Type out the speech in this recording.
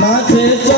নাচে চন্দনী